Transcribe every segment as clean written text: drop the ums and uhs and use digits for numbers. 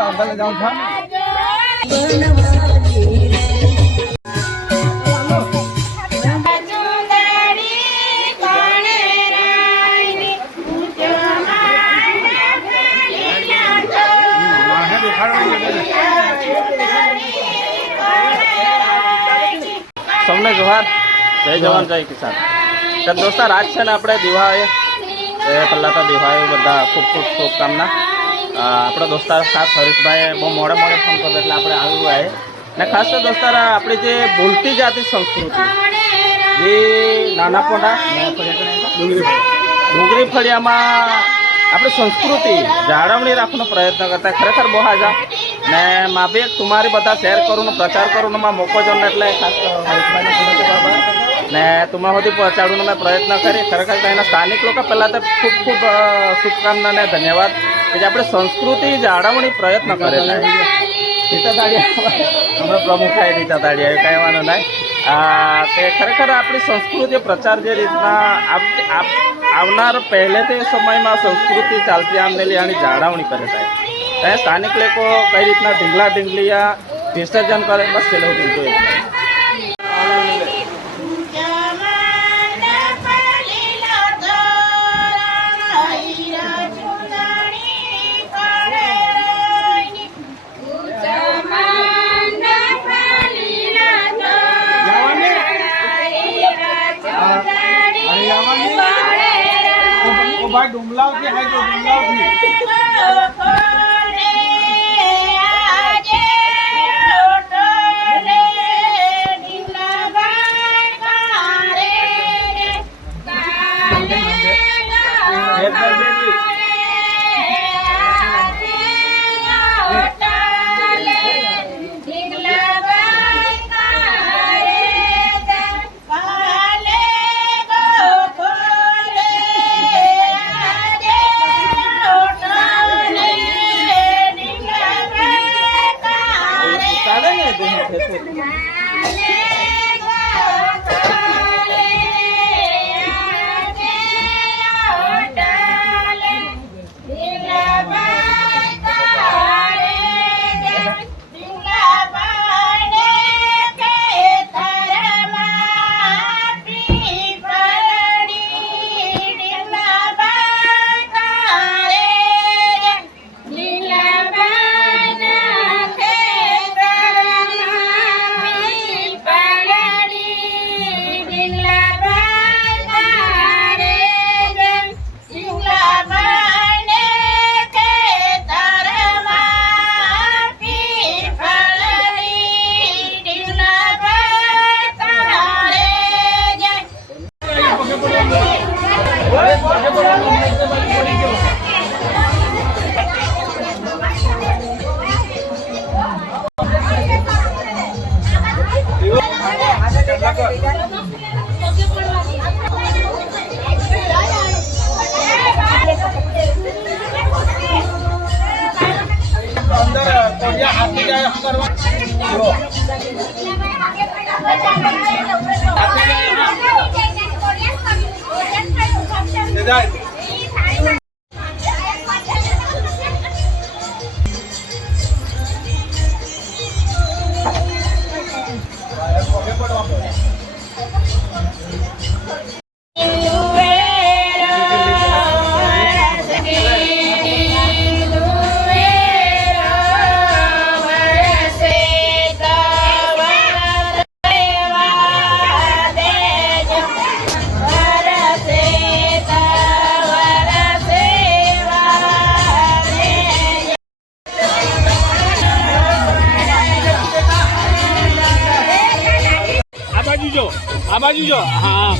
અંદર જાઉં છું સૌને જોહાર, જય જવાન જય કિસાન। તો દોસ્તો આજ છે ને આપણે દિવાળી પહેલાં તો દિવાળી બધા ખૂબ ખૂબ શુભકામના। આપણા દોસ્તાર ખાસ હરીશભાઈએ બહુ મોડે ફોન કર્યો એટલે આપણે આવ્યું આવે ને ખાસ તો દોસ્તાર આપણી જે બોલતી જાતી સંસ્કૃતિ જે નાના પોંડા ડુંગરી ફળિયામાં આપણી સંસ્કૃતિ જાળવણી રાખવાનો પ્રયત્ન કરતા ખરેખર બહુ હાજા ને માં બી એક તમારી બધા શેર કરવાનો પ્રચાર કરવાનો માં મોકો જો એટલે ખાસ ને તમારા સુધી પહોંચાડવાનો મેં પ્રયત્ન કરી। ખરેખર એના સ્થાનિક લોકો પહેલાં તો ખૂબ ખૂબ શુભકામના ને ધન્યવાદ કે જે આપણે સંસ્કૃતિ જાળવણી પ્રયત્ન કરે છે। રીતા દાડિયા હમણાં પ્રમુખ થાય રીતા દાડિયા એ કહેવાનું નહીં। તે ખરેખર આપણી સંસ્કૃતિ પ્રચાર જે રીતના આવનાર પહેલેથી સમયમાં સંસ્કૃતિ ચાલતી આમનેલી આની જાળવણી કરે છે। સ્થાનિક લોકો કઈ રીતના ઢીંગલા ઢીંગલિયા વિસર્જન કરે બસ એ લોકો જોઈએ। ભાઈ ડુમલાવથી હાઈ તો ડુમલાવથી આ બાજુ જો હા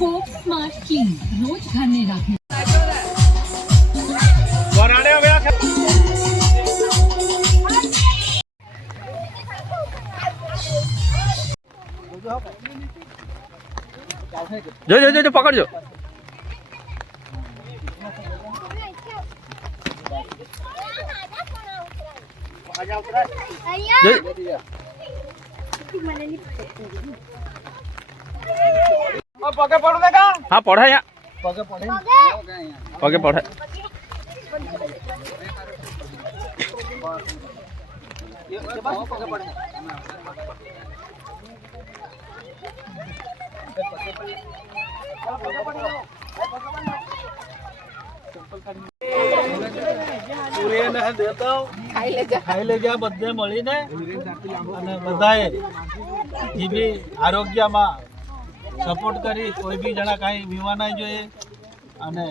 फोक स्मार्ट क्लीन रोज घर में रखें। વરાડે હવે આ જો જો જો જો પકડજો. જો. પગે પડું ને કા હા પઢાય પગે પડે પગે પઢાય. સૂર્યને દેતો ખાઈ લેજા બધે મળીને અને બધાએ જે બી આરોગ્યમાં સપોર્ટ કરી કોઈ બી જણા કાંઈ બીવા ના જોઈએ અને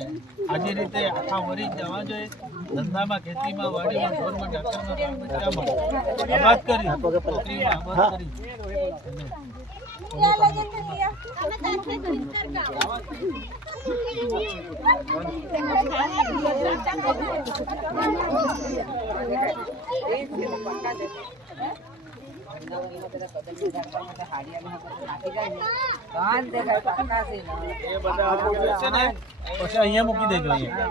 આવી રીતે આખા વરી જવા જોઈએ. ધંધામાં ખેતીમાં વાડીમાં ઢોરમાં ડાક્ટરમાં આબાદ કરી નોકરીમાં આબાદ કરી એ બધા છે ને પછી અહીંયા મૂકી દેજો અહીંયા.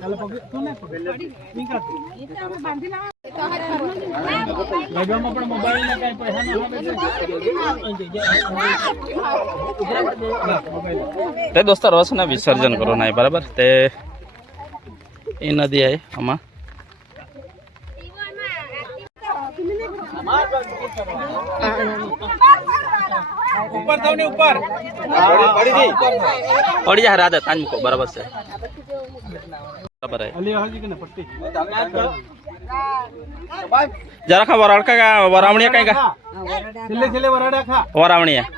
ચાલો પગે તું ને નહીં કાઢતી લગાવમાં પણ મોબાઈલ ને કઈ પૈસા ના તે દોસ્તો રસના વિસર્જન કરો ના બરાબર તે એ નદી આવી આમાં ઉપર થાવ ને ઉપર પડી જાય રાધા તાન મૂકો બરાબર છે બરાબર અલી હાજી કે ને પટ્ટી જરા ખા વરાળ કા વરાવણીયા કઈ કા છેલ્લે છેલ્લે વરાડા ખા વરાવણીયા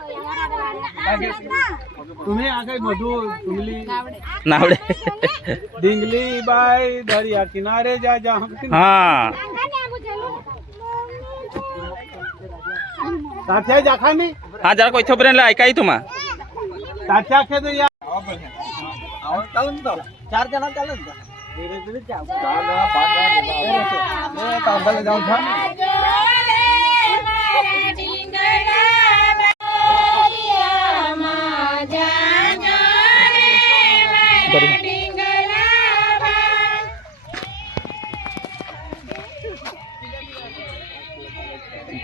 तुम्हें आ गई मधु तुमली નાવડે डिंगली बाई दरिया किनारे जा जहाँ હા साथिया जाखा नहीं હા જરા કોઈ થોપરે લે આઈ તુમા साथिया के तो यार चल तो 4 जना चल धीरे धीरे जाओ 4 जना 5 जना ए कांबल जाऊं था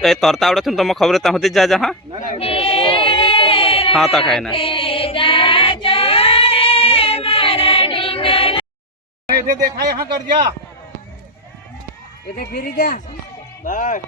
એ તરતા આવડે તું તમે ખબર ત્યાં સુધી જ જાજા હા હા તા ખાય ના इधर देखा यहाँ कर जा इधर गिरी जा बस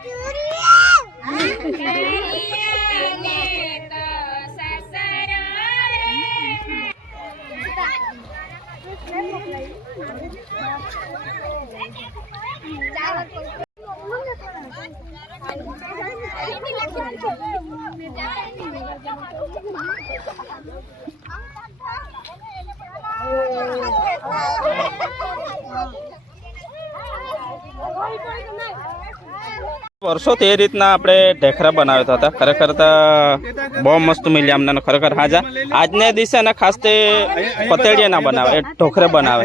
વર્ષોથી એ રીતના આપણે ઢેખરા બનાવતા હતા. ખરેખર તો બહુ મસ્ત મિલ્યા અમને ખરેખર હાજા. આજને દિવસે ને ખાસ તે પતેડિયા ના બનાવે, એ ઢોખરે બનાવે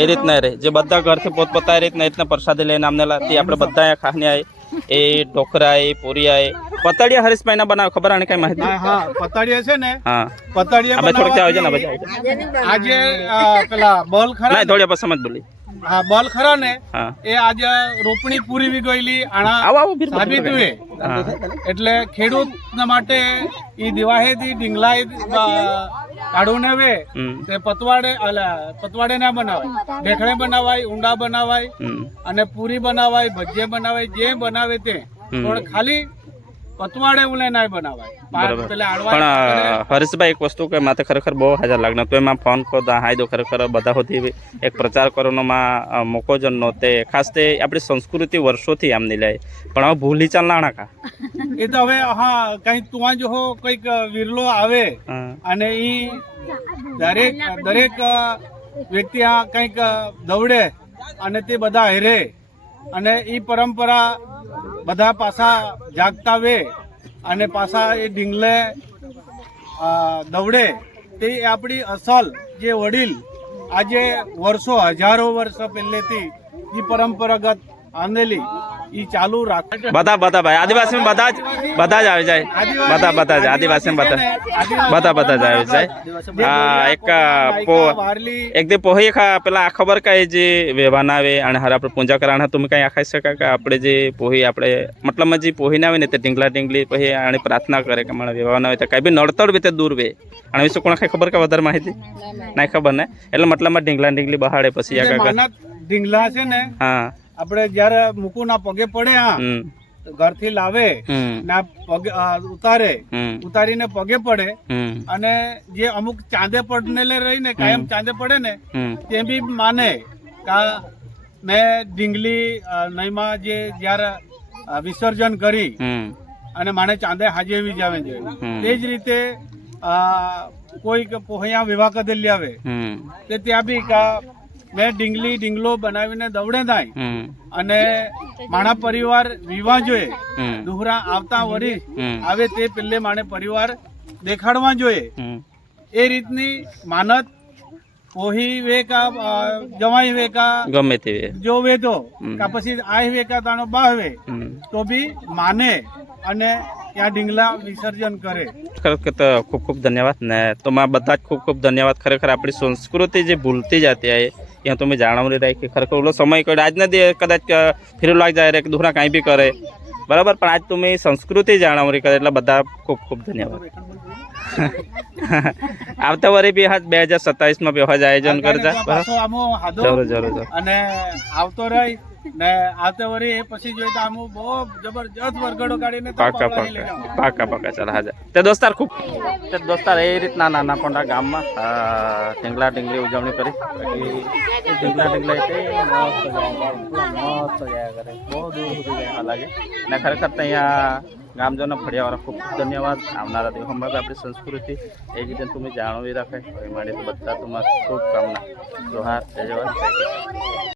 એ રીતના રહે. જે બધા ઘરથી પોતપોતા એ રીતના પ્રસાદી લઈને અમને લાવતી આપણે બધા અહીંયા ખાની આવી. એ ઢોખરા એ પૂરિયા એ પતડિયા હરીશભાઈ ના બનાવે, ખબર આને કઈ માહિતી? હા પતાડિયા છે ને, હા પતાડિયા આપણે થોડીક ત્યાં આવી જાય ને આજે પેલા બોલ ખરા ના થોડી આપણે સમજ બોલી. હા બોલ ખરા ને હા એ આજે રોપણી પૂરી વી ગયેલી આણા આવો આવો બીર સાબિત હુએ. એટલે ખેડૂત માટે ઈ દિવાહેથી ડીંગલા કાઢું ને વે તે પતવાડે ના બનાવાય, ઢેખડે બનાવાય, ઊંડા બનાવાય અને પૂરી બનાવાય, ભજીએ બનાવાય, જે બનાવે તે પણ ખાલી પતવાડે ઉલે ના બનાવાય. પણ હરીશભાઈ એક વસ્તુ કે માથે ખરેખર બહુ હાજર લાગના તો એમાં ફોન કરો હાયદો ખરેખર બધા હોતી એક પ્રચાર કરવાનો મોકો જ નહોતે. ખાસ તે આપણી સંસ્કૃતિ વર્ષોથી આમ નહીં લે પણ હવે ભૂલી ચાલ ના કા એ તો હવે હા કઈ તું જો હો કઈક વિરલો આવે અને ઈ દરેક વ્યક્તિ આ કઈક દવડે અને તે બધા હેરે અને ઈ પરંપરા બધા પાછા જાગતા વે અને પાછા એ ઢીંગલે દવડે તે આપણી અસલ જે વડીલ આજે વર્ષો હજારો વર્ષ પહેલેથી જે પરંપરાગત આંદેલી ઈ ચાલુ રાખે. બધા ભાઈ આદિવાસી બધા જ આવી જાય, બધા જ આદિવાસી બધા જ આવી જાય. એક દી પોહી પેલા આ ખબર કઈ જે વ્યવહાર આવે અને હારે આપણે પૂજા કરાણા તમે કઈ આખાઈ શકાય કે આપણે જે પોહી આપણે મતલબમાં જે પોહી ના આવે ને તે ઢીંગલા ઢીંગલી પછી આની પ્રાર્થના કરે કે મારા વ્યવહાર ના હોય તો કઈ બી નડતર બી તે દૂર વે અને વિશે કોણ કઈ ખબર કે વધારે માહિતી નહીં ખબર ને એટલે મતલબમાં ઢીંગલા ઢીંગલી બહાડે પછી ઢીંગલા છે ને હા આપણે જયારે મૂકું ના પગે પડે હા ઘરથી લાવે ના પગે ઉતારીને પગે પડે અને જે અમુક ચાંદે પડને રહીને કાયમ ચાંદે પડે ને તે બી માને કે મેં ઢીંગલી નઈમાં જે જયારે વિસર્જન કરી અને માને ચાંદે હાજેવી જ આવે જોઈએ તે જ રીતે કોઈક પોહૈયા વિવાહ કદેલી આવે તે ત્યાં બી મેં ઢીંગલો બનાવીને દવડે થાય અને મારા પરિવાર વિવાહ જોઈએ દુહરા આવતા વરી આવે તે પેલે માણે પરિવાર દેખાડવા જોઈએ એ રીતની માનત પોહી વે કા જવાઈ વે કા ગમે તે જો વે તો કા પછી આ વે કા તાનો બાહ વે તો બી માને અને ત્યાં ઢીંગલા વિસર્જન કરે. ખરેખર તો ખૂબ ખૂબ ધન્યવાદ ને તમારા બધા જ ખૂબ ખૂબ ધન્યવાદ. ખરેખર આપણી સંસ્કૃતિ જે ભૂલતી જતી હોય ત્યાં તમે જાણવણી રાખી ખરેખર ઓલો સમય કર્યો આજના દે કદાચ ફેરું લાગ જાય કે દુહરા કાંઈ બી કરે બરાબર પણ આજ તમે સંસ્કૃતિ જાણવણી કરે એટલે બધા ખૂબ ખૂબ ધન્યવાદ. આવતા વરે બી 2027 બી હજ આયોજન કરતા જરૂર અને આવતો રહી ને આવતા વરે પછી જોઈએ તો આમો બહુ જબરજસ્ત વરઘડો કાઢીને પાકા ચાલ હાજર તે દોસ્તાર ખૂબ તે દોસ્તાર એ રીતના નાના કોંડા ગામમાં ઢીંગલા ઢીંગલી ઉજવણી કરી ઢીંગલા એટલે મસ્ત જાય કરે બહુ દૂર સુધી જાય લાગે ને ખરેખર તો અહીંયા ગામજનો ફળિયાવાળા ખૂબ ખૂબ ધન્યવાદ. આવનારા દિવસોમાં આપણી સંસ્કૃતિ એ રીતે તમે જાળવી રાખે એ માટે તો બધા તમારા શુભકામના. જોહાર જય જવાન.